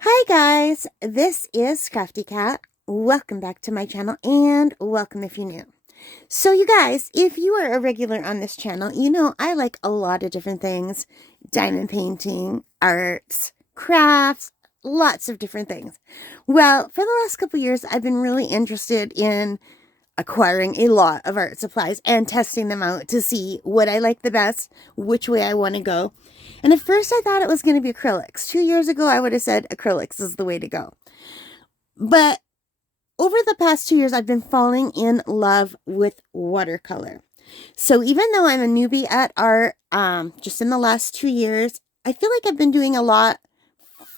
Hi guys, this is Crafty Cat. Welcome back to my channel and welcome if you're new. So you guys, if you are a regular on this channel, you know I like a lot of different things. Diamond painting, arts, crafts, lots of different things. Well, for the last couple years, I've been really interested in acquiring a lot of art supplies and testing them out to see what I like the best, which way I want to go. And at first I thought it was going to be acrylics. 2 years ago, I would have said acrylics is the way to go. But over the past 2 years, I've been falling in love with watercolor. So even though I'm a newbie at art, just in the last 2 years, I feel like I've been doing a lot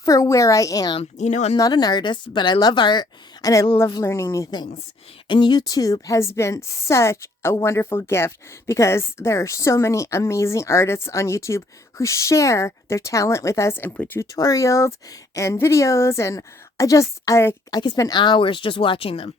for where I am. You know, I'm not an artist, but I love art and I love learning new things. And YouTube has been such a wonderful gift because there are so many amazing artists on YouTube who share their talent with us and put tutorials and videos. And I could spend hours just watching them.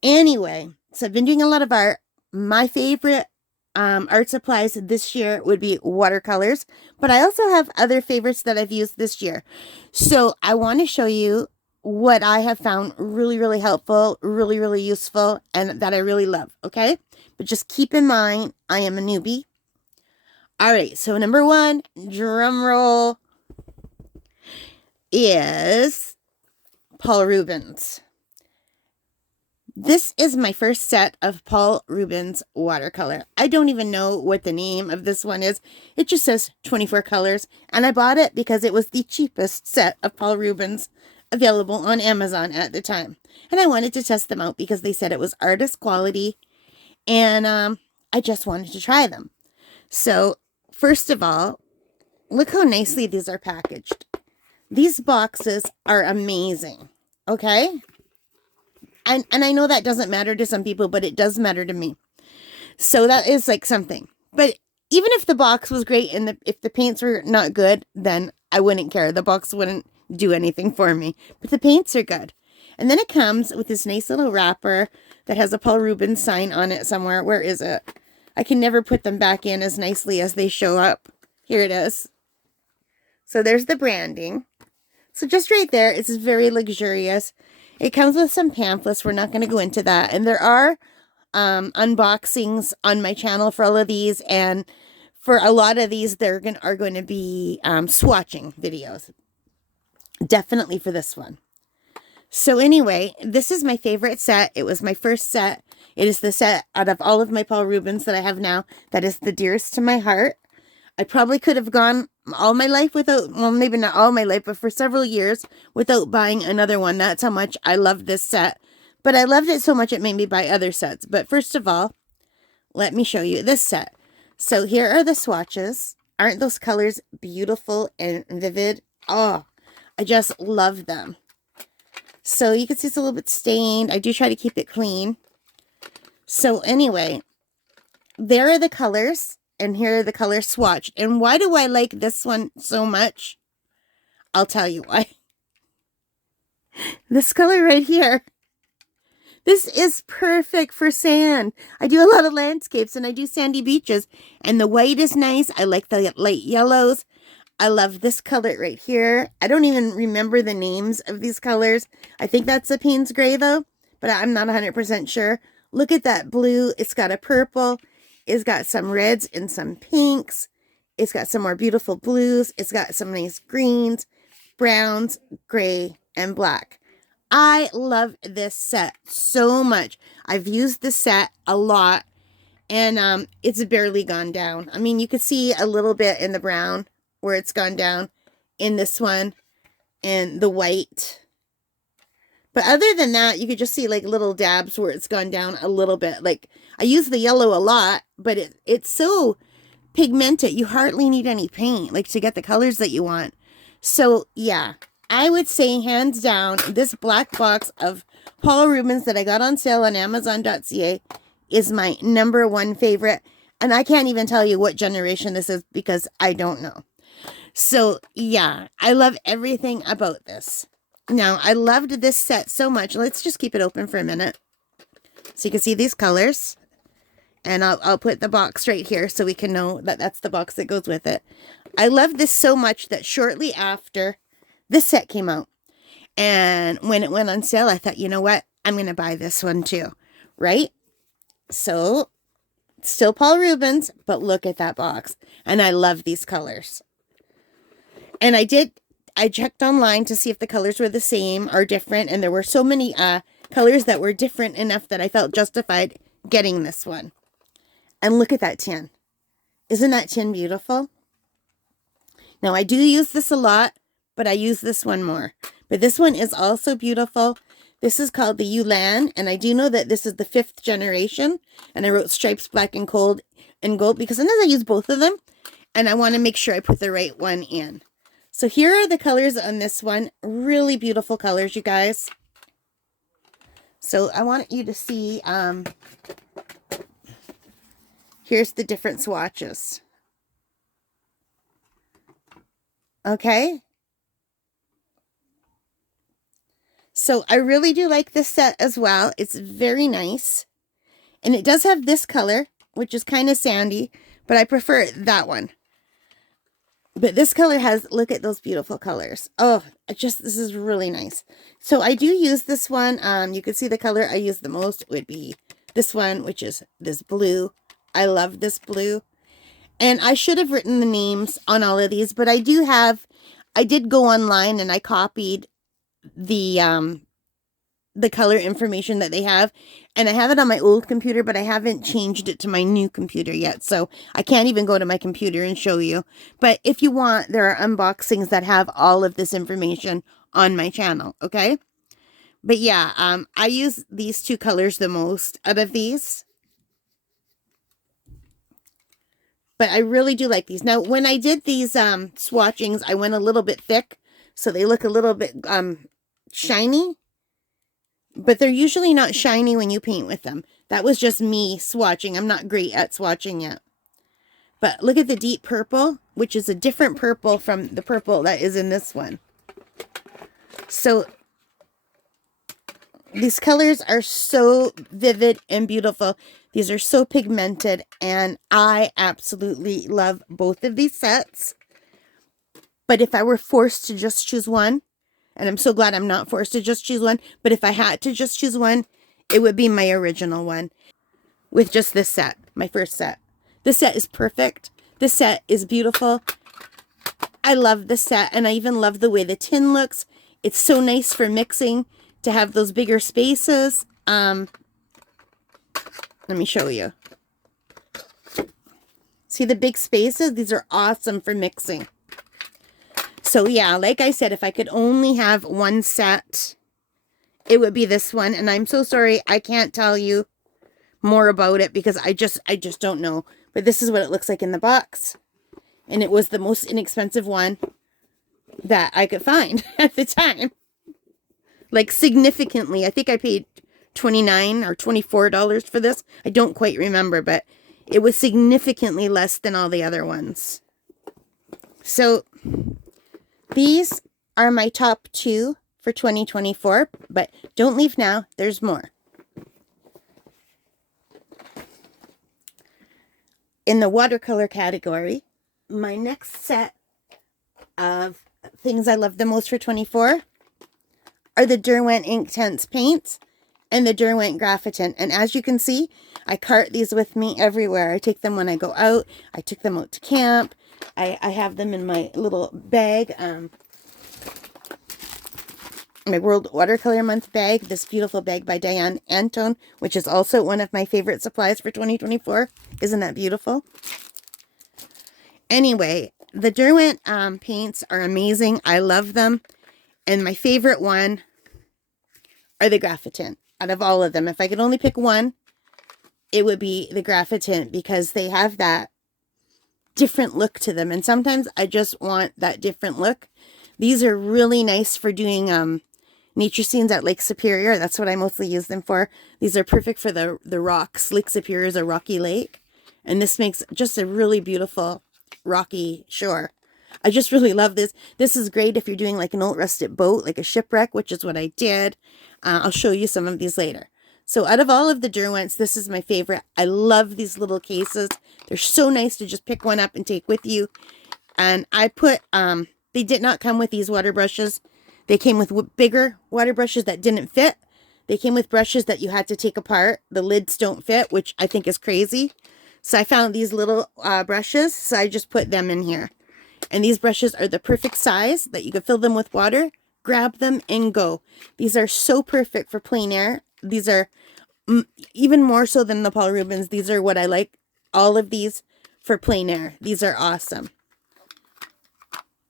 Anyway, so I've been doing a lot of art. My favorite art supplies this year would be watercolors, but I also have other favorites that I've used this year. So I want to show you what I have found really, really helpful, really, really useful, and that I really love, okay? But just keep in mind, I am a newbie. All right, so number one, drum roll, is Paul Rubens. This is my first set of Paul Rubens watercolor. I don't even know what the name of this one is. It just says 24 colors, and I bought it because it was the cheapest set of Paul Rubens available on Amazon at the time. And I wanted to test them out because they said it was artist quality, and I just wanted to try them. So, first of all, look how nicely these are packaged. These boxes are amazing, okay? And I know that doesn't matter to some people, but it does matter to me. So that is like something. But even if the box was great and if the paints were not good, then I wouldn't care. The box wouldn't do anything for me. But the paints are good. And then it comes with this nice little wrapper that has a Paul Rubens sign on it somewhere. Where is it? I can never put them back in as nicely as they show up. Here it is. So there's the branding. So just right there, it's very luxurious. It comes with some pamphlets. We're not going to go into that. And there are unboxings on my channel for all of these. And for a lot of these, there are going to be swatching videos. Definitely for this one. So anyway, this is my favorite set. It was my first set. It is the set out of all of my Paul Rubens that I have now that is the dearest to my heart. I probably could have gone all my life without, well, maybe not all my life, but for several years without buying another one. That's how much I love this set. But I loved it so much it made me buy other sets. But first of all, let me show you this set. So here are the swatches. Aren't those colors beautiful and vivid? Oh, I just love them. So you can see it's a little bit stained. I do try to keep it clean. So anyway, there are the colors. And here are the colors swatched. And why do I like this one so much? I'll tell you why. This color right here. This is perfect for sand. I do a lot of landscapes and I do sandy beaches. And the white is nice. I like the light yellows. I love this color right here. I don't even remember the names of these colors. I think that's a Payne's Gray though. But I'm not 100% sure. Look at that blue. It's got a purple. It's got some reds and some pinks. It's got some more beautiful blues. It's got some nice greens, browns, gray, and black. I love this set so much. I've used this set a lot, and it's barely gone down. I mean, you can see a little bit in the brown where it's gone down in this one, and the white. But other than that, you could just see like little dabs where it's gone down a little bit. Like I use the yellow a lot, but it's so pigmented. You hardly need any paint like to get the colors that you want. So yeah, I would say hands down, this black box of Paul Rubens that I got on sale on Amazon.ca is my #1 favorite. And I can't even tell you what generation this is because I don't know. So yeah, I love everything about this. Now, I loved this set so much. Let's just keep it open for a minute. So you can see these colors. And I'll put the box right here so we can know that that's the box that goes with it. I love this so much that shortly after this set came out, And when it went on sale, I thought, you know what? I'm going to buy this one too, right? So, still Paul Rubens, but look at that box. And I love these colors. And I checked online to see if the colors were the same or different. And there were so many colors that were different enough that I felt justified getting this one. And look at that tin. Isn't that tin beautiful? Now, I do use this a lot, but I use this one more. But this one is also beautiful. This is called the Yulan, and I do know that this is the 5th generation. And I wrote stripes, black and gold, because sometimes I use both of them, and I want to make sure I put the right one in. So here are the colors on this one. Really beautiful colors, you guys. So I want you to see, here's the different swatches. Okay. So I really do like this set as well. It's very nice. And it does have this color, which is kind of sandy, but I prefer that one. But this color has, look at those beautiful colors. Oh, this is really nice. So I do use this one. You can see the color I use the most would be this one, which is this blue. I love this blue. And I should have written the names on all of these, but I did go online and I copied the color information that they have, and I have it on my old computer, but I haven't changed it to my new computer yet, so I can't even go to my computer and show you. But if you want, there are unboxings that have all of this information on my channel, okay? But yeah, I use these two colors the most out of these. But I really do like these. Now, when I did these swatchings, I went a little bit thick, so they look a little bit shiny. But they're usually not shiny when you paint with them. That was just me swatching. I'm not great at swatching yet. But look at the deep purple, which is a different purple from the purple that is in this one. So these colors are so vivid and beautiful. These are so pigmented, and I absolutely love both of these sets. But if I were forced to just choose one, and I'm so glad I'm not forced to just choose one, but if I had to just choose one, it would be my original one with just this set, my first set. This set is perfect. This set is beautiful. I love this set, and I even love the way the tin looks. It's so nice for mixing to have those bigger spaces. Let me show you. See the big spaces? These are awesome for mixing. So yeah, like I said, if I could only have one set, it would be this one. And I'm so sorry, I can't tell you more about it because I just don't know. But this is what it looks like in the box. And it was the most inexpensive one that I could find at the time. Like significantly, I think I paid $29 or $24 for this. I don't quite remember, but it was significantly less than all the other ones. So these are my top 2 for 2024, but don't leave now. There's more. In the watercolor category, my next set of things I love the most for 24 are the Derwent Inktense paints and the Derwent Graphitin. And as you can see, I cart these with me everywhere. I take them when I go out. I took them out to camp. I have them in my little bag, my World Watercolor Month bag, this beautiful bag by Diane Antone, which is also one of my favorite supplies for 2024. Isn't that beautiful? Anyway, the Derwent paints are amazing. I love them. And my favorite one are the Graphitin. Out of all of them, if I could only pick one, it would be the Graphitin because they have that different look to them. And sometimes I just want that different look. These are really nice for doing nature scenes at Lake Superior. That's what I mostly use them for. These are perfect for the rocks. Lake Superior is a rocky lake. And this makes just a really beautiful rocky shore. I just really love this. This is great if you're doing like an old rusted boat, like a shipwreck, which is what I did. I'll show you some of these later. So out of all of the Derwents, this is my favorite. I love these little cases. They're so nice to just pick one up and take with you. And I put, they did not come with these water brushes. They came with bigger water brushes that didn't fit. They came with brushes that you had to take apart. The lids don't fit, which I think is crazy. So I found these little brushes, so I just put them in here. And these brushes are the perfect size that you could fill them with water, grab them, and go. These are so perfect for plein air. These are even more so than the Paul Rubens. These are what I like. All of these for plein air. These are awesome.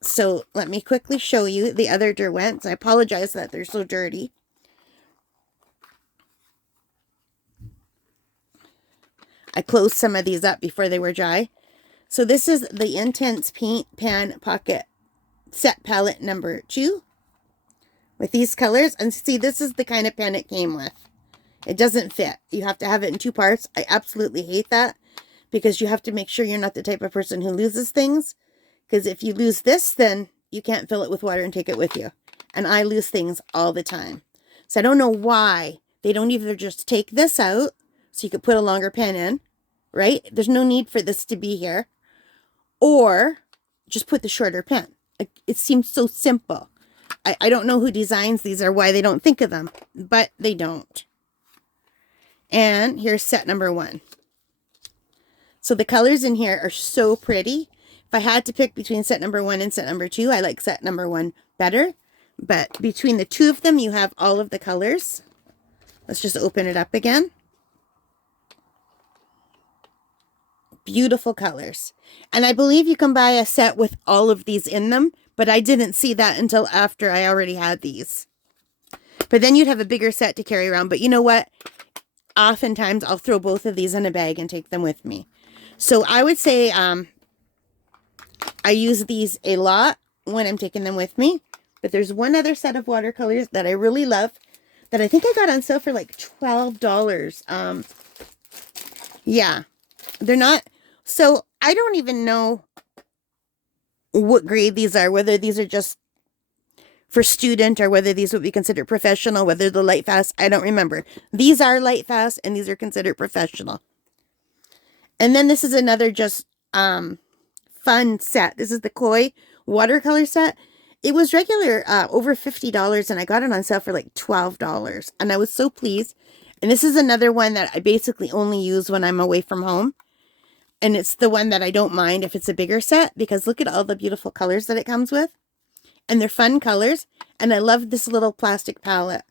So let me quickly show you the other Derwents. I apologize that they're so dirty. I closed some of these up before they were dry. So this is the Intense Paint Pan Pocket Set Palette number 2 with these colors. And see, this is the kind of pen it came with. It doesn't fit. You have to have it in 2 parts. I absolutely hate that because you have to make sure you're not the type of person who loses things. Because if you lose this, then you can't fill it with water and take it with you. And I lose things all the time. So I don't know why they don't either just take this out so you could put a longer pen in, right? There's no need for this to be here. Or just put the shorter pen. It seems so simple. I don't know who designs these or why they don't think of them, but they don't. And here's set number 1. So the colors in here are so pretty. If I had to pick between set number 1 and set number 2, I like set number 1 better. But between the 2 of them, you have all of the colors. Let's just open it up again. Beautiful colors. And I believe you can buy a set with all of these in them, but I didn't see that until after I already had these. But then you'd have a bigger set to carry around. But you know what? Oftentimes I'll throw both of these in a bag and take them with me. So I would say I use these a lot when I'm taking them with me. But there's one other set of watercolors that I really love that I think I got on sale for like $12. Yeah, they're not. So I don't even know what grade these are, whether these are just for student or whether these would be considered professional, whether they're light fast. I don't remember. These are light fast and these are considered professional. And then this is another just fun set. This is the Koi watercolor set. It was regular over $50 and I got it on sale for like $12 and I was so pleased. And this is another one that I basically only use when I'm away from home. And it's the one that I don't mind if it's a bigger set because look at all the beautiful colors that it comes with. And they're fun colors. And I love this little plastic palette.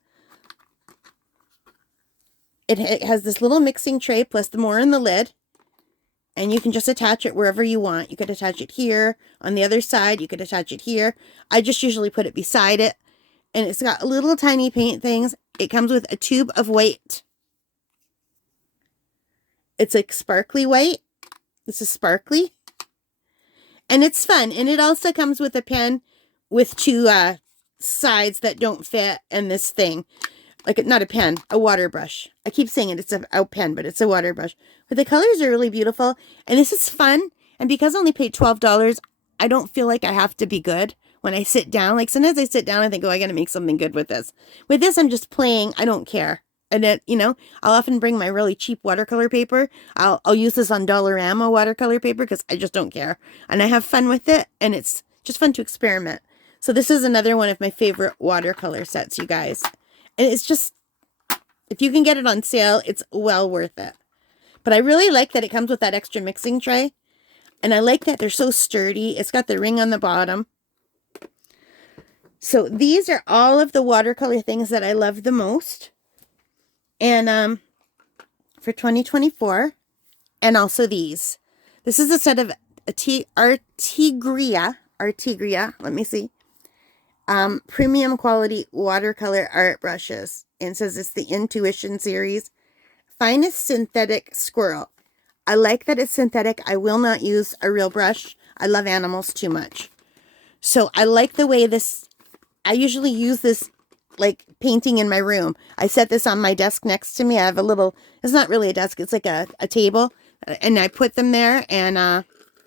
It has this little mixing tray plus the more in the lid. And you can just attach it wherever you want. You could attach it here. On the other side, you could attach it here. I just usually put it beside it. And it's got little tiny paint things. It comes with a tube of white. It's like sparkly white. This is sparkly. And it's fun. And it also comes with a pen with 2 sides that don't fit and this thing. Like, not a pen, a water brush. I keep saying it, it's a pen, but it's a water brush. But the colors are really beautiful. And this is fun. And because I only paid $12, I don't feel like I have to be good when I sit down. Like, sometimes I sit down and think, oh, I got to make something good with this. With this, I'm just playing. I don't care. And then, you know, I'll often bring my really cheap watercolor paper. I'll use this on Dollarama watercolor paper because I just don't care. And I have fun with it. And it's just fun to experiment. So this is another one of my favorite watercolor sets, you guys. And it's just, if you can get it on sale, it's well worth it. But I really like that it comes with that extra mixing tray. And I like that they're so sturdy. It's got the ring on the bottom. So these are all of the watercolor things that I love the most. And for 2024. And also these. This is a set of Artigria. Let me see. Premium quality watercolor art brushes. And it says it's the Intuition series. Finest synthetic squirrel. I like that it's synthetic. I will not use a real brush. I love animals too much. So I like the way this, I usually use this like painting in my room. I set this on my desk next to me. I have a little, it's not really a desk. It's like a table. And I put them there and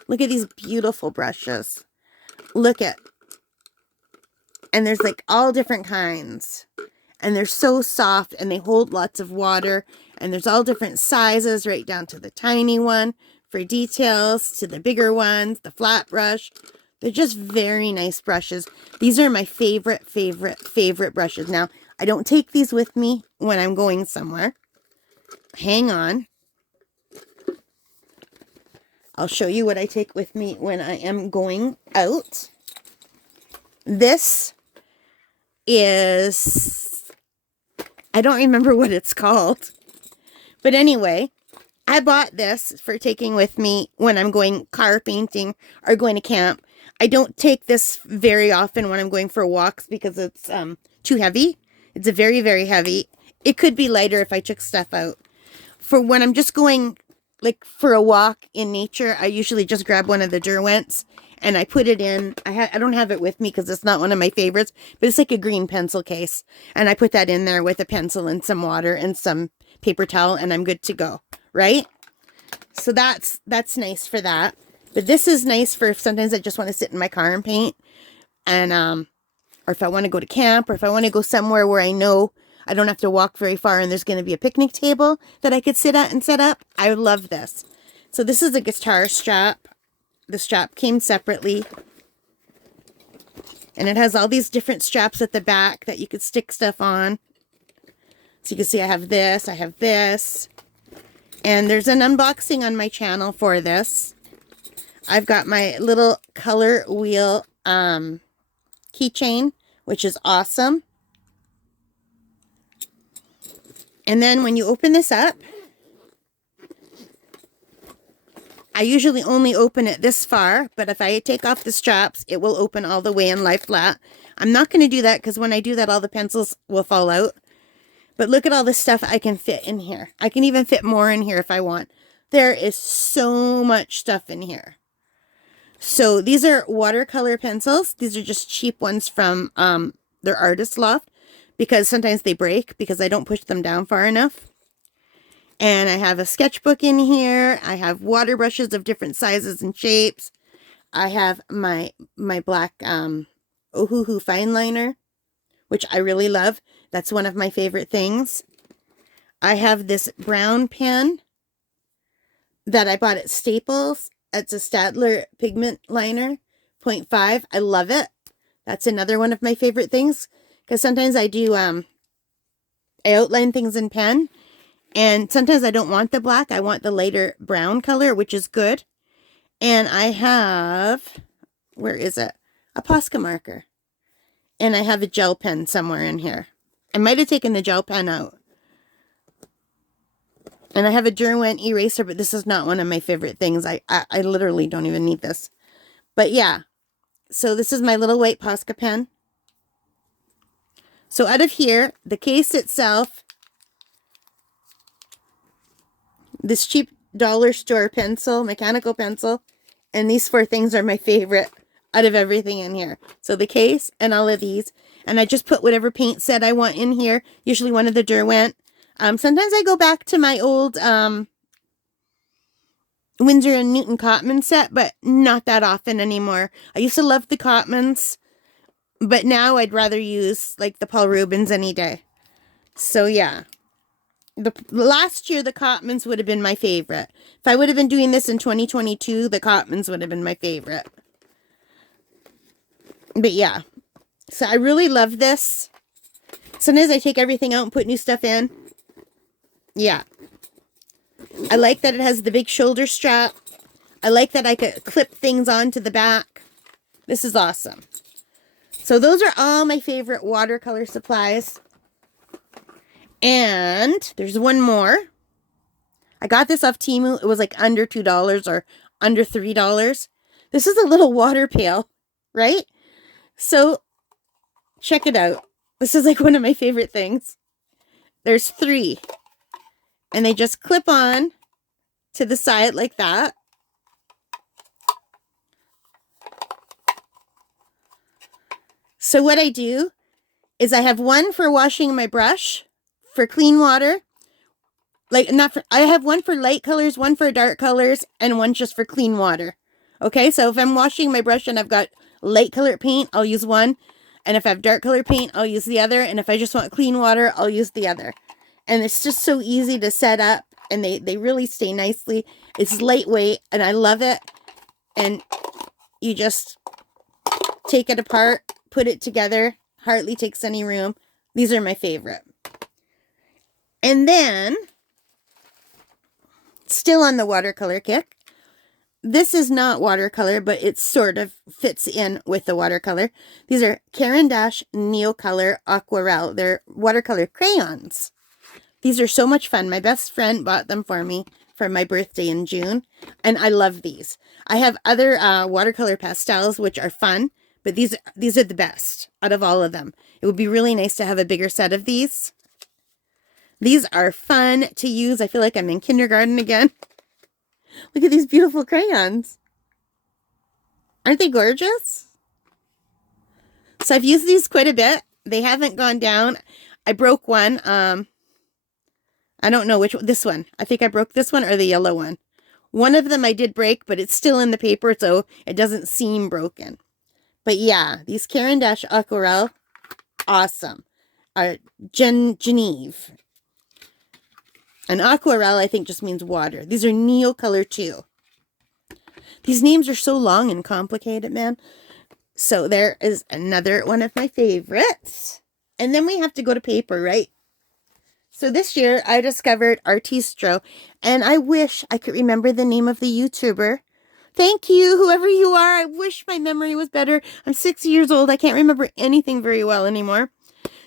look at these beautiful brushes. Look at, and there's like all different kinds. And they're so soft and they hold lots of water. And there's all different sizes right down to the tiny one for details, to the bigger ones, the flat brush, They're just very nice brushes. These are my favorite brushes. Now, I don't take these with me when I'm going somewhere. Hang on. I'll show you what I take with me when I am going out. This is, I don't remember what it's called. But anyway, I bought this for taking with me when I'm going car painting or going to camp. I don't take this very often when I'm going for walks because it's too heavy. It's a very, very heavy. It could be lighter if I took stuff out. For when I'm just going like for a walk in nature, I usually just grab one of the Derwents and I put it in. I don't have it with me because it's not one of my favorites, but it's like a green pencil case. And I put that in there with a pencil and some water and some paper towel and I'm good to go, right? So that's nice for that. But this is nice for if sometimes I just want to sit in my car and paint. And, or if I want to go to camp or if I want to go somewhere where I know I don't have to walk very far and there's going to be a picnic table that I could sit at and set up. I love this. So this is a guitar strap. The strap came separately. And it has all these different straps at the back that you could stick stuff on. So you can see I have this, I have this. And there's an unboxing on my channel for this. I've got my little color wheel keychain, which is awesome. And then when you open this up, I usually only open it this far, but if I take off the straps, it will open all the way and lie flat. I'm not going to do that because when I do that, all the pencils will fall out. But look at all the stuff I can fit in here. I can even fit more in here if I want. There is so much stuff in here. So these are watercolor pencils. These are just cheap ones from their artist loft because sometimes they break because I don't push them down far enough. And I have a sketchbook in here. I have water brushes of different sizes and shapes. I have my black Ohuhu fine liner, which I really love. That's one of my favorite things. I have this brown pen that I bought at Staples. It's a Staedtler pigment liner, 0.5. I love it. That's another one of my favorite things because sometimes I do, I outline things in pen and sometimes I don't want the black. I want the lighter brown color, which is good. And I have, where is it? A Posca marker. And I have a gel pen somewhere in here. I might have taken the gel pen out. And I have a Derwent eraser, but this is not one of my favorite things. I literally don't even need this. But yeah, so this is my little white Posca pen. So out of here, the case itself, this cheap dollar store pencil, mechanical pencil, and these 4 things are my favorite out of everything in here. So the case and all of these, and I just put whatever paint set I want in here, usually one of the Derwent. Sometimes I go back to my old Winsor and Newton Cotman set, but not that often anymore. I used to love the Cotmans, but now I'd rather use like the Paul Rubens any day. So yeah. Last year, the Cotmans would have been my favorite. If I would have been doing this in 2022, the Cotmans would have been my favorite. But yeah. So I really love this. Sometimes I take everything out and put new stuff in. Yeah. I like that it has the big shoulder strap. I like that I could clip things onto the back. This is awesome. So those are all my favorite watercolor supplies. And there's one more. I got this off Temu. It was like under $2 or under $3. This is a little water pail, right? So check it out. This is like one of my favorite things. There's 3. And they just clip on to the side like that. So what I do is I have one for washing my brush for clean water. Like I have one for light colors, one for dark colors, and one just for clean water. Okay, so if I'm washing my brush and I've got light colored paint, I'll use one. And if I have dark colored paint, I'll use the other. And if I just want clean water, I'll use the other. And it's just so easy to set up. And they really stay nicely. It's lightweight and I love it. And you just take it apart, put it together. Hardly takes any room. These are my favorite. And then, still on the watercolor kick, this is not watercolor, but it sort of fits in with the watercolor. These are Caran d'Ache Neocolor Aquarelle. They're watercolor crayons. These are so much fun. My best friend bought them for me for my birthday in June, and I love these. I have other watercolor pastels, which are fun, but these are the best out of all of them. It would be really nice to have a bigger set of these. These are fun to use. I feel like I'm in kindergarten again. Look at these beautiful crayons. Aren't they gorgeous? So I've used these quite a bit. They haven't gone down. I broke one. I don't know which one. This one. I think I broke this one or the yellow one. One of them I did break, but it's still in the paper, so it doesn't seem broken. But yeah, these Caran d'Ache Aquarelle, awesome. Geneve. An aquarelle, I think, just means water. These are Neocolor too. These names are so long and complicated, man. So there is another one of my favorites. And then we have to go to paper, right? So this year I discovered Artistro, and I wish I could remember the name of the YouTuber. Thank you, whoever you are. I wish my memory was better. I'm 6 years old. I can't remember anything very well anymore.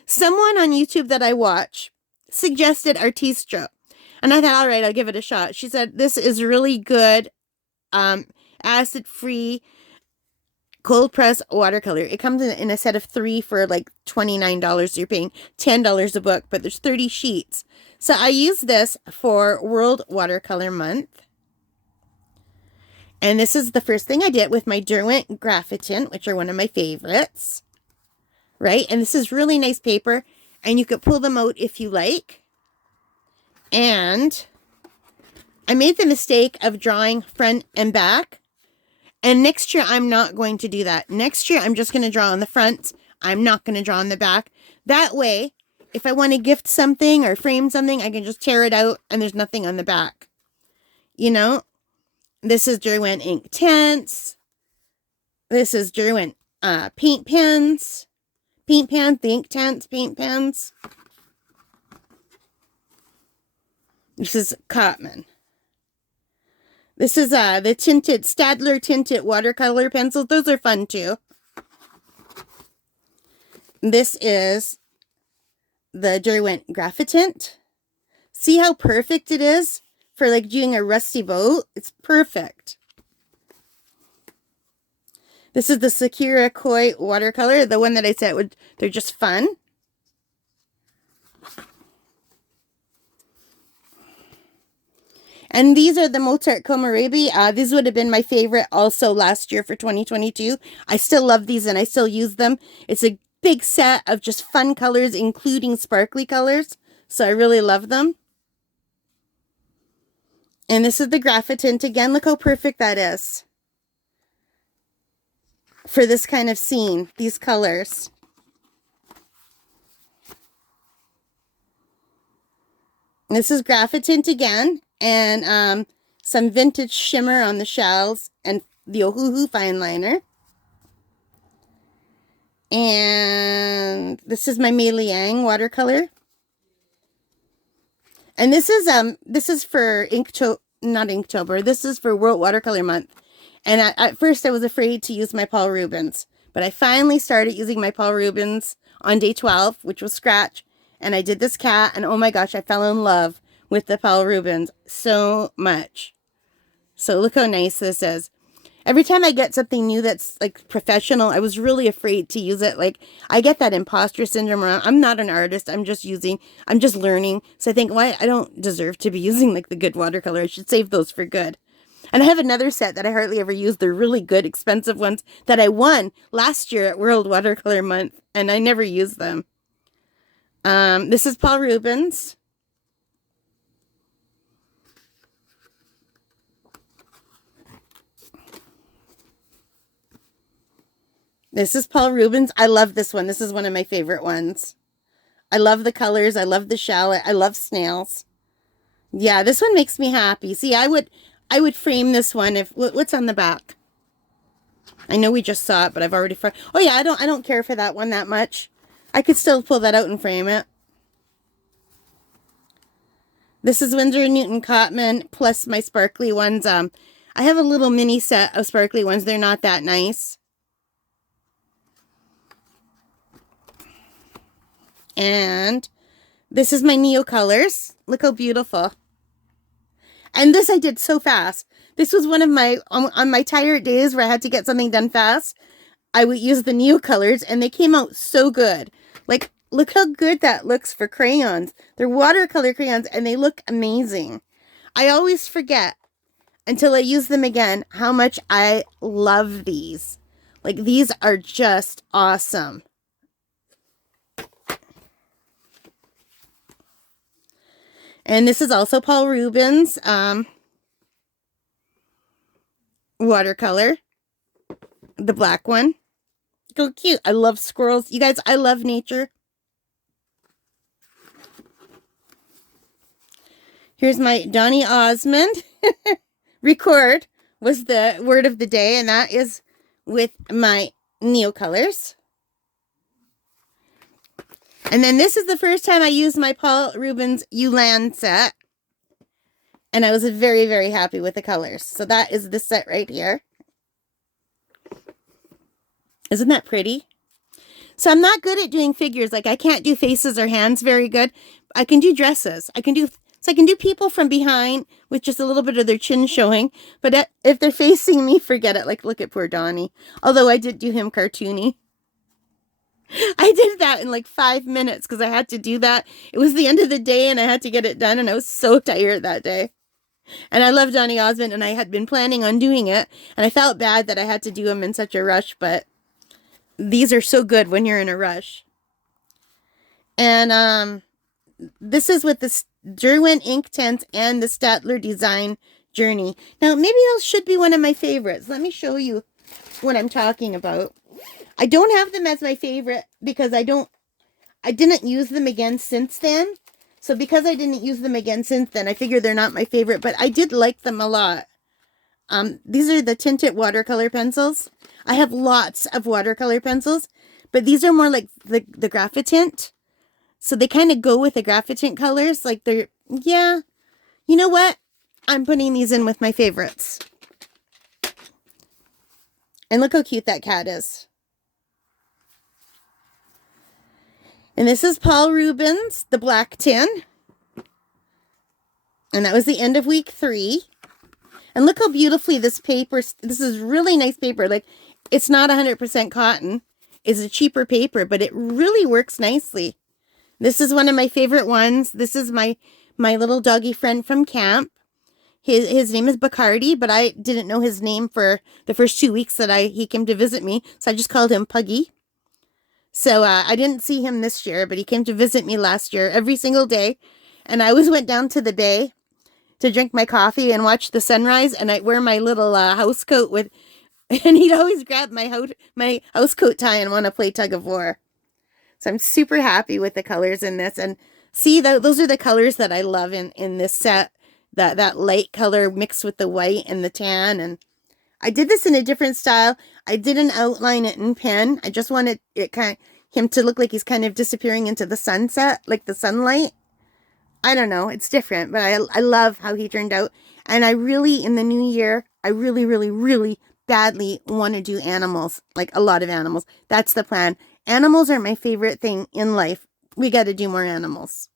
Someone on YouTube that I watch suggested Artistro. And I thought, all right, I'll give it a shot. She said, this is really good, acid-free, cold-press watercolor. It comes in a set of 3 for like $29. You're paying $10 a book, but there's 30 sheets. So I use this for World Watercolor Month. And this is the first thing I did with my Derwent Graphitin, which are one of my favorites. Right? And this is really nice paper. And you could pull them out if you like. And I made the mistake of drawing front and back. And next year, I'm not going to do that. Next year, I'm just going to draw on the front. I'm not going to draw on the back. That way, if I want to gift something or frame something, I can just tear it out and there's nothing on the back. You know? This is Derwent Ink Tints. This is Derwent paint pens. Paint pens, the ink tints, paint pens. This is Cotman. This is the tinted, Staedtler tinted watercolor pencils. Those are fun too. This is the Derwent Graphitint. See how perfect it is for like doing a rusty boat? It's perfect. This is the Sakura Koi watercolor, the one that I said they're just fun. And these are the Mozart Kohlrabi. These would have been my favorite also last year for 2022. I still love these and I still use them. It's a big set of just fun colors, including sparkly colors. So I really love them. And this is the Graphitint again. Look how perfect that is for this kind of scene, these colors. And this is Graphitint again. And some vintage shimmer on the shells and the Ohuhu fine liner. And this is my Mei Liang watercolor. And this is for not Inktober. This is for World Watercolor Month. And at first I was afraid to use my Paul Rubens, but I finally started using my Paul Rubens on day 12, which was scratch. And I did this cat, and oh my gosh, I fell in love with the Paul Rubens so much. So look how nice this is. Every time I get something new that's like professional, I was really afraid to use it. Like I get that imposter syndrome around. I'm not an artist. I'm just learning. So I think, why I don't deserve to be using like the good watercolor. I should save those for good. And I have another set that I hardly ever use. They're really good, expensive ones that I won last year at World Watercolor Month, and I never use them. This is Paul Rubens. This is Paul Rubens. I love this one. This is one of my favorite ones. I love the colors. I love the shell. I love snails. Yeah, this one makes me happy. See, I would frame this one if, what's on the back? I know we just saw it, but I've already oh yeah, I don't care for that one that much. I could still pull that out and frame it. This is Winsor & Newton Cotman plus my sparkly ones. I have a little mini set of sparkly ones. They're not that nice. And this is my Neocolors. Look how beautiful. And this I did so fast. This was one of my, on my tired days where I had to get something done fast, I would use the Neocolors and they came out so good. Like, look how good that looks for crayons. They're watercolor crayons and they look amazing. I always forget until I use them again how much I love these. Like, these are just awesome. And this is also Paul Rubens watercolor. The black one. So cute. I love squirrels. You guys, I love nature. Here's my Donny Osmond. Record was the word of the day, and that is with my Neocolors. And then this is the first time I used my Paul Rubens Ulan set. And I was very, very happy with the colors. So that is the set right here. Isn't that pretty? So I'm not good at doing figures. Like, I can't do faces or hands very good. I can do dresses. I can do people from behind with just a little bit of their chin showing. But if they're facing me, forget it. Like, look at poor Donnie. Although I did do him cartoony. I did that in like 5 minutes because I had to do that. It was the end of the day and I had to get it done. And I was so tired that day. And I love Donny Osmond and I had been planning on doing it. And I felt bad that I had to do him in such a rush. But these are so good when you're in a rush. And this is with the Derwent Ink Tent and the Statler Design Journey. Now, maybe those should be one of my favorites. Let me show you what I'm talking about. I don't have them as my favorite because I didn't use them again since then. So because I didn't use them again since then, I figure they're not my favorite, but I did like them a lot. These are the tinted watercolor pencils. I have lots of watercolor pencils, but these are more like the graphitint. So they kind of go with the graphitint colors. Like they're, yeah, you know what? I'm putting these in with my favorites. And look how cute that cat is. And this is Paul Rubens, the black tin. And that was the end of week 3. And look how beautifully this paper, this is really nice paper. Like, it's not 100% cotton. It's a cheaper paper, but it really works nicely. This is one of my favorite ones. This is my little doggy friend from camp. His name is Bacardi, but I didn't know his name for the first 2 weeks that he came to visit me. So I just called him Puggy. So I didn't see him this year, but he came to visit me last year every single day. And I always went down to the bay to drink my coffee and watch the sunrise. And I'd wear my little house coat with, and he'd always grab my house coat tie and want to play tug of war. So I'm super happy with the colors in this. And see, those are the colors that I love in this set. That light color mixed with the white and the tan. And I did this in a different style. I didn't outline it in pen. I just wanted him to look like he's kind of disappearing into the sunset, like the sunlight. I don't know. It's different, but I love how he turned out. And I really, in the new year, I really, really, really badly want to do animals, like a lot of animals. That's the plan. Animals are my favorite thing in life. We got to do more animals.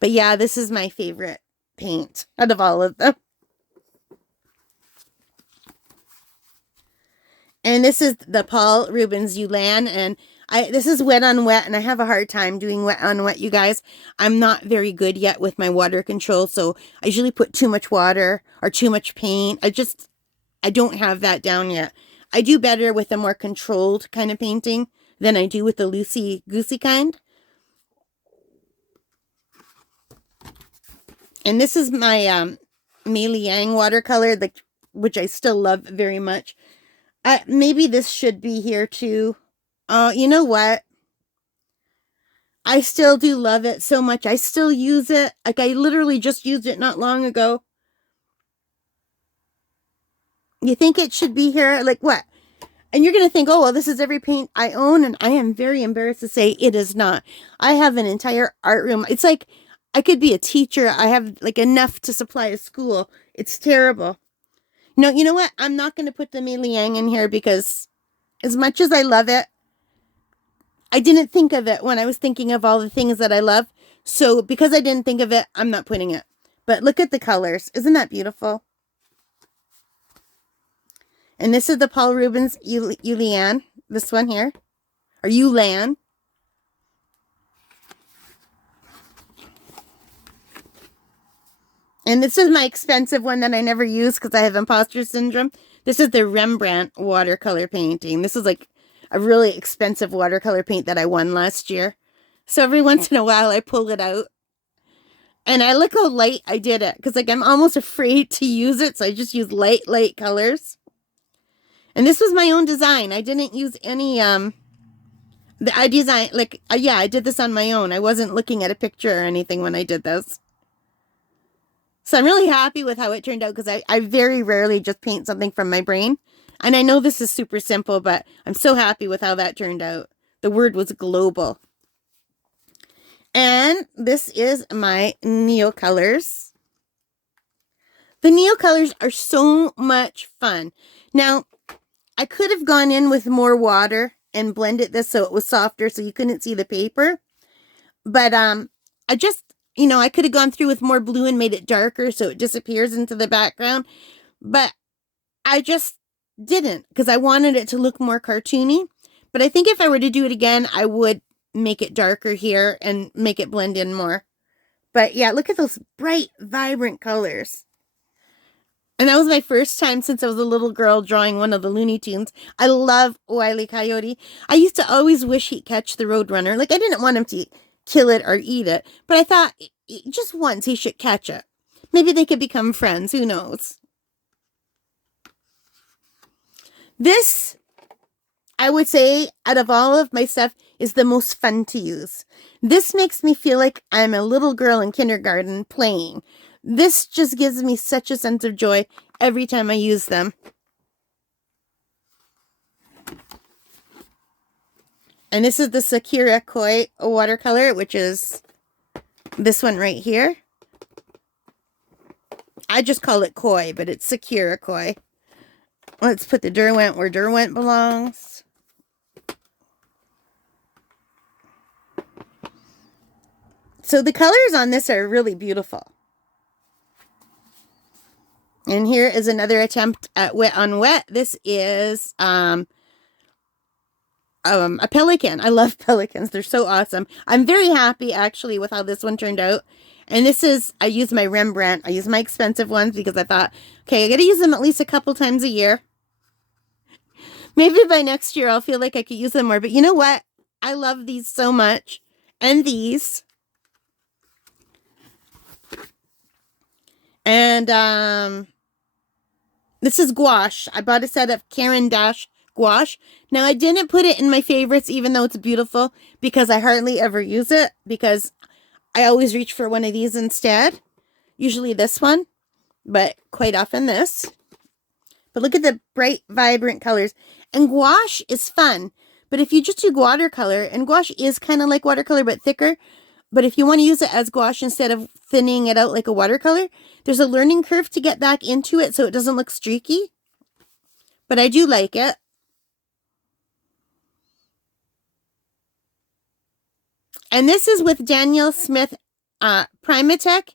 But yeah, this is my favorite paint out of all of them. And this is the Paul Rubens Ulan, and this is wet on wet, and I have a hard time doing wet on wet, you guys. I'm not very good yet with my water control, so I usually put too much water or too much paint. I don't have that down yet. I do better with a more controlled kind of painting than I do with the loosey-goosey kind. And this is my Mei Liang watercolor, which I still love very much. Maybe this should be here too. You know what? I still do love it so much. I still use it. Like, I literally just used it not long ago. You think it should be here? Like what? And you're going to think, oh, well, this is every paint I own. And I am very embarrassed to say it is not. I have an entire art room. It's like I could be a teacher. I have like enough to supply a school. It's terrible. No, you know what? I'm not going to put the Mi Liang in here because as much as I love it, I didn't think of it when I was thinking of all the things that I love. So because I didn't think of it, I'm not putting it. But look at the colors. Isn't that beautiful? And this is the Paul Rubens Yulian. This one here. Or Yulan. And this is my expensive one that I never use because I have imposter syndrome. This is the Rembrandt watercolor painting. This is like a really expensive watercolor paint that I won last year. So every once in a while I pull it out. And I look how light I did it. Because like I'm almost afraid to use it. So I just use light colors. And this was my own design. I didn't use any, I designed, like, yeah, I did this on my own. I wasn't looking at a picture or anything when I did this. So I'm really happy with how it turned out because I very rarely just paint something from my brain. And I know this is super simple, but I'm so happy with how that turned out. The word was global. And this is my Neocolors. The Neocolors are so much fun. Now, I could have gone in with more water and blended this so it was softer so you couldn't see the paper. But I just, you know, I could have gone through with more blue and made it darker so it disappears into the background. But I just didn't because I wanted it to look more cartoony. But I think if I were to do it again, I would make it darker here and make it blend in more. But yeah, look at those bright, vibrant colors. And that was my first time since I was a little girl drawing one of the Looney Tunes. I love Wile E. Coyote. I used to always wish he'd catch the Roadrunner. Like, I didn't want him to kill it or eat it. But I thought just once he should catch it. Maybe they could become friends. Who knows? This, I would say, out of all of my stuff, is the most fun to use. This makes me feel like I'm a little girl in kindergarten playing. This just gives me such a sense of joy every time I use them. And this is the Sakura Koi watercolor, which is this one right here. I just call it Koi, but it's Sakura Koi. Let's put the Derwent where Derwent belongs. So the colors on this are really beautiful. And here is another attempt at wet on wet. This is a pelican. I love pelicans. They're so awesome. I'm very happy actually with how this one turned out. And this is, I use my Rembrandt. I use my expensive ones because I thought, okay, I got to use them at least a couple times a year. Maybe by next year I'll feel like I could use them more. But you know what? I love these so much. And these. And this is gouache. I bought a set of Caran d'Ache gouache. Now, I didn't put it in my favorites, even though it's beautiful, because I hardly ever use it, because I always reach for one of these instead. Usually this one, but quite often this. But look at the bright, vibrant colors. And gouache is fun, but if you just do watercolor, and gouache is kind of like watercolor, but thicker, but if you want to use it as gouache instead of thinning it out like a watercolor, there's a learning curve to get back into it so it doesn't look streaky. But I do like it. And this is with Daniel Smith Primatech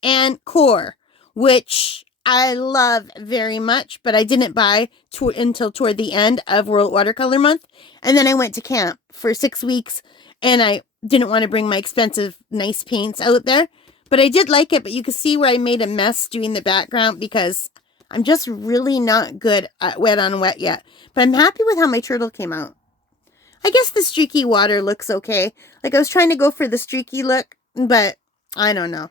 and Core, which I love very much, but I didn't buy until toward the end of World Watercolor Month. And then I went to camp for 6 weeks, and I didn't want to bring my expensive, nice paints out there. But I did like it, but you can see where I made a mess doing the background because I'm just really not good at wet on wet yet. But I'm happy with how my turtle came out. I guess the streaky water looks okay. Like I was trying to go for the streaky look, but I don't know.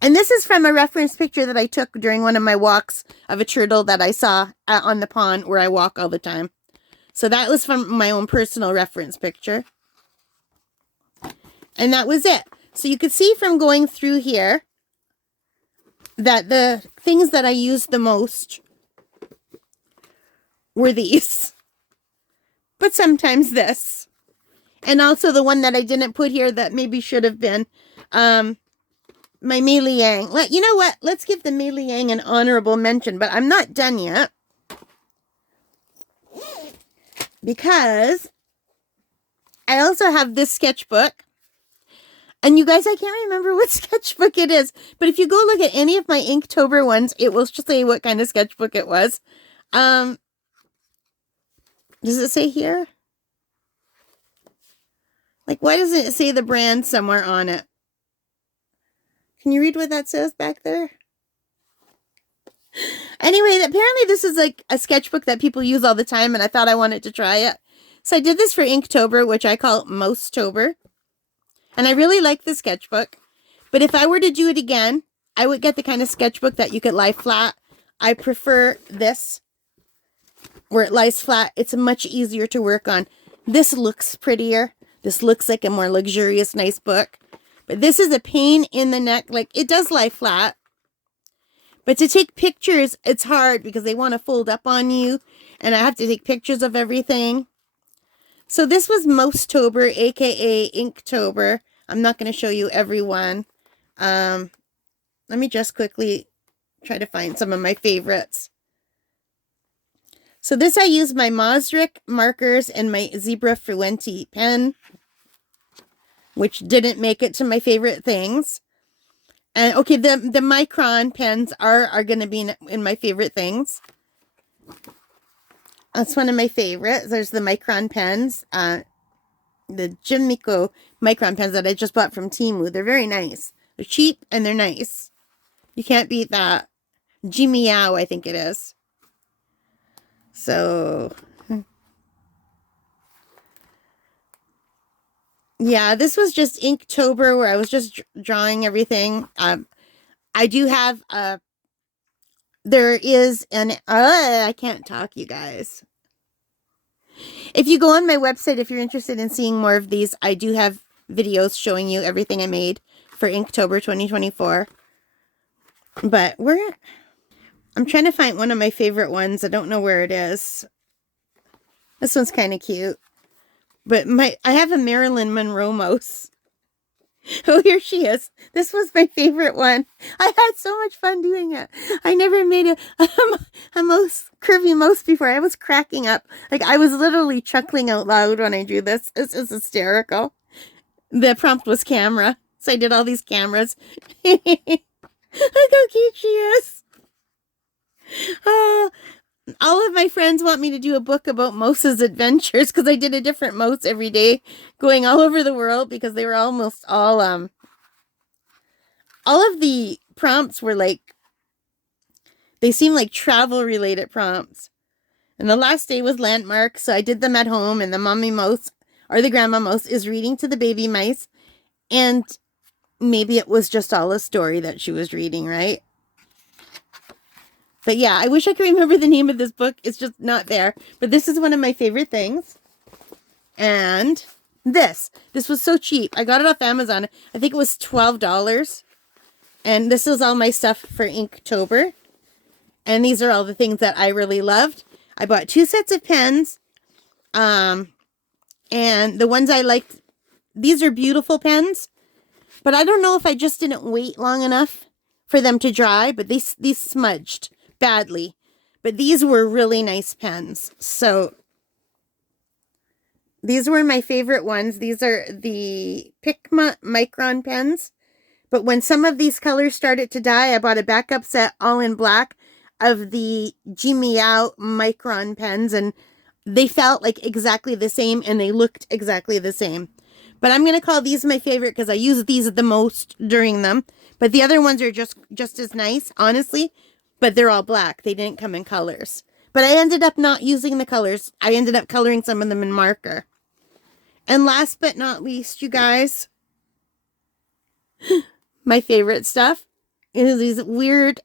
And this is from a reference picture that I took during one of my walks of a turtle that I saw on the pond where I walk all the time. So that was from my own personal reference picture. And that was it. So you could see from going through here that the things that I used the most were these. But sometimes this. And also the one that I didn't put here that maybe should have been. My Mei Liang. You know what? Let's give the Mei Liang an honorable mention. But I'm not done yet. Because I also have this sketchbook. And you guys, I can't remember what sketchbook it is. But if you go look at any of my Inktober ones, it will just say what kind of sketchbook it was. Does it say here? Like, why doesn't it say the brand somewhere on it? Can you read what that says back there? Anyway, apparently this is like a sketchbook that people use all the time, and I thought I wanted to try it. So I did this for Inktober, which I call Mosttober. And I really like the sketchbook. But if I were to do it again, I would get the kind of sketchbook that you could lie flat. I prefer this, where it lies flat. It's much easier to work on. This looks prettier. This looks like a more luxurious, nice book. But this is a pain in the neck. Like, it does lie flat. But to take pictures, it's hard because they want to fold up on you. And I have to take pictures of everything. So this was Mosttober, aka Inktober. I'm not going to show you every one. Let me just quickly try to find some of my favorites. So this I used my Mosric markers and my Zebra Fruenti pen, which didn't make it to my favorite things. And okay, the Micron pens are going to be in my favorite things. That's one of my favorites. There's the Micron pens, the Jimiko Micron pens that I just bought from Temu. They're very nice. They're cheap and they're nice. You can't beat that. Jimiao, I think it is. So, yeah, this was just Inktober where I was just drawing everything. I do have, there is an, I can't talk, you guys. If you go on my website, if you're interested in seeing more of these, I do have videos showing you everything I made for Inktober 2024. But I'm trying to find one of my favorite ones. I don't know where it is. This one's kind of cute. But I have a Marilyn Monroe mouse. Oh, here she is. This was my favorite one. I had so much fun doing it. I never made a mouse, curvy mouse before. I was cracking up. Like, I was literally chuckling out loud when I drew this. This is hysterical. The prompt was camera. So I did all these cameras. Look how cute she is. Oh, all of my friends want me to do a book about Mouse's adventures because I did a different mouse every day going all over the world because they were almost all of the prompts were like, they seemed like travel related prompts. And the last day was landmarks, so I did them at home, and the mommy mouse or the grandma mouse is reading to the baby mice, and maybe it was just all a story that she was reading, right? But yeah, I wish I could remember the name of this book. It's just not there. But this is one of my favorite things. And this was so cheap. I got it off Amazon. I think it was $12. And this is all my stuff for Inktober. And these are all the things that I really loved. I bought 2 sets of pens. And the ones I liked, these are beautiful pens. But I don't know if I just didn't wait long enough for them to dry. But these smudged badly, but these were really nice pens. So these were my favorite ones. These are the Pigma Micron pens, but when some of these colors started to die, I bought a backup set all in black of the Jimiao Micron pens, and they felt like exactly the same and they looked exactly the same. But I'm going to call these my favorite because I use these the most during them. But the other ones are just as nice, honestly. But they're all black. They didn't come in colors. But I ended up not using the colors. I ended up coloring some of them in marker. And last but not least, you guys, my favorite stuff is these weird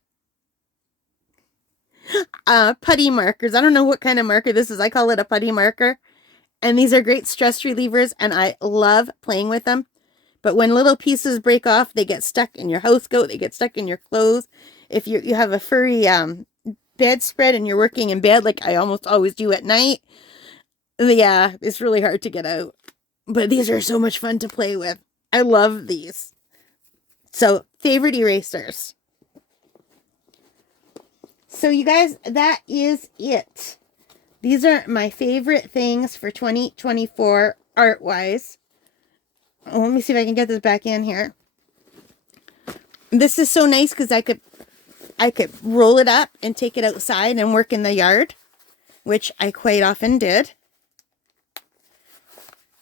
putty markers. I don't know what kind of marker this is. I call it a putty marker. And these are great stress relievers, and I love playing with them. But when little pieces break off, they get stuck in your house coat, they get stuck in your clothes. If you have a furry bedspread and you're working in bed, like I almost always do at night, yeah, it's really hard to get out. But these are so much fun to play with. I love these. So, favorite erasers. So, you guys, that is it. These are my favorite things for 2024 art-wise. Oh, let me see if I can get this back in here. This is so nice because I could roll it up and take it outside and work in the yard, which I quite often did.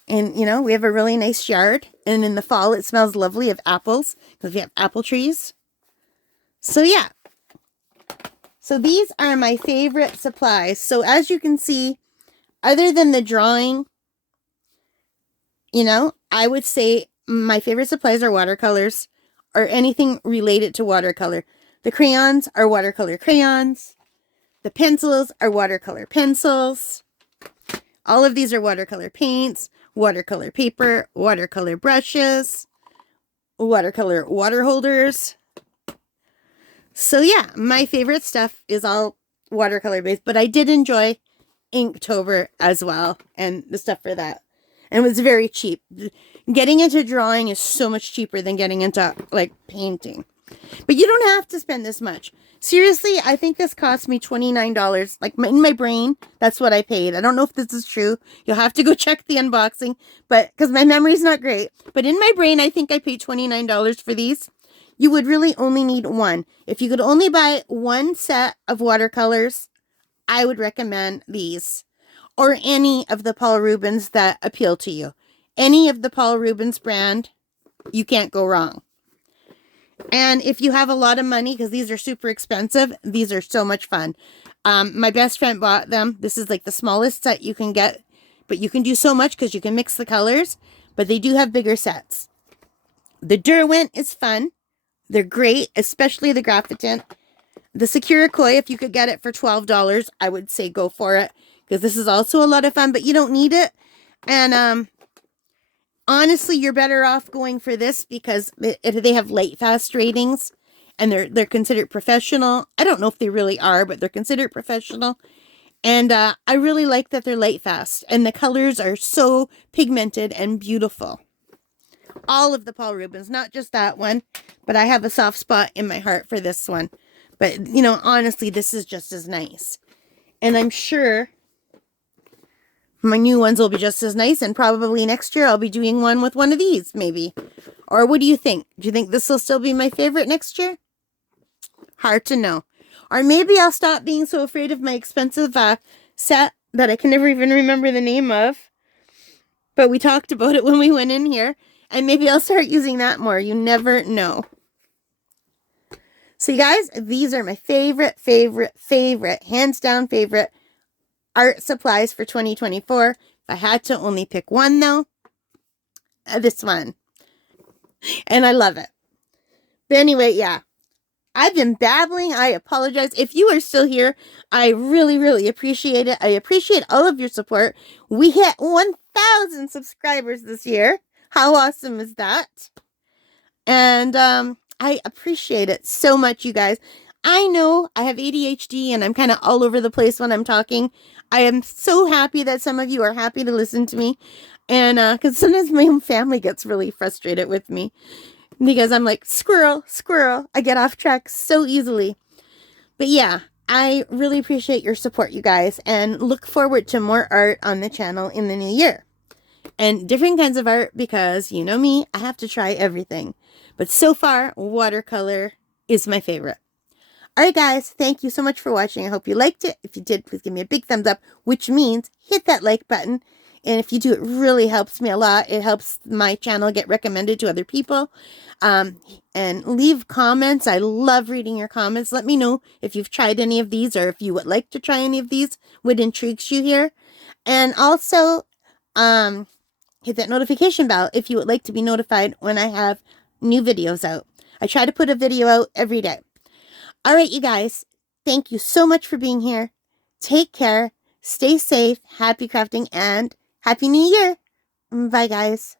And, you know, we have a really nice yard. And in the fall, it smells lovely of apples because we have apple trees. So, yeah. So, these are my favorite supplies. So, as you can see, other than the drawing, you know, I would say my favorite supplies are watercolors or anything related to watercolor. The crayons are watercolor crayons. The pencils are watercolor pencils. All of these are watercolor paints, watercolor paper, watercolor brushes, watercolor water holders. So yeah, my favorite stuff is all watercolor based, but I did enjoy Inktober as well and the stuff for that. And it was very cheap. Getting into drawing is so much cheaper than getting into like painting. But you don't have to spend this much. Seriously, I think this cost me $29. Like in my brain, that's what I paid. I don't know if this is true. You'll have to go check the unboxing, but because my memory's not great. But in my brain, I think I paid $29 for these. You would really only need one. If you could only buy one set of watercolors, I would recommend these. Or any of the Paul Rubens that appeal to you. Any of the Paul Rubens brand, you can't go wrong. And if you have a lot of money, because these are super expensive, these are so much fun. My best friend bought them. This is like the smallest set you can get, but you can do so much because you can mix the colors, but they do have bigger sets. The Derwent is fun. They're great, especially the Graphitin. The Sakura Koi, if you could get it for $12, I would say go for it, because this is also a lot of fun, but you don't need it. And honestly, you're better off going for this because they have light fast ratings and they're considered professional. I don't know if they really are, but they're considered professional. And I really like that they're light fast and the colors are so pigmented and beautiful. All of the Paul Rubens, not just that one, but I have a soft spot in my heart for this one. But, you know, honestly, this is just as nice. And I'm sure my new ones will be just as nice, and probably next year I'll be doing one with one of these, maybe. Or what do you think? Do you think this will still be my favorite next year? Hard to know. Or maybe I'll stop being so afraid of my expensive set that I can never even remember the name of. But we talked about it when we went in here, and maybe I'll start using that more. You never know. So you guys, these are my favorite, hands down favorite art supplies for 2024. If I had to only pick one though, this one. And I love it. But anyway, yeah. I've been babbling. I apologize. If you are still here, I really appreciate it. I appreciate all of your support. We hit 1,000 subscribers this year. How awesome is that? And I appreciate it so much, you guys. I know I have ADHD and I'm kind of all over the place when I'm talking. I am so happy that some of you are happy to listen to me. And because sometimes my own family gets really frustrated with me. Because I'm like, squirrel. I get off track so easily. But yeah, I really appreciate your support, you guys. And look forward to more art on the channel in the new year. And different kinds of art because, you know me, I have to try everything. But so far, watercolor is my favorite. Alright guys, thank you so much for watching. I hope you liked it. If you did, please give me a big thumbs up, which means hit that like button. And if you do, it really helps me a lot. It helps my channel get recommended to other people. And leave comments. I love reading your comments. Let me know if you've tried any of these or if you would like to try any of these. What intrigues you here. And also, hit that notification bell if you would like to be notified when I have new videos out. I try to put a video out every day. Alright, you guys. Thank you so much for being here. Take care. Stay safe. Happy crafting and Happy New Year. Bye, guys.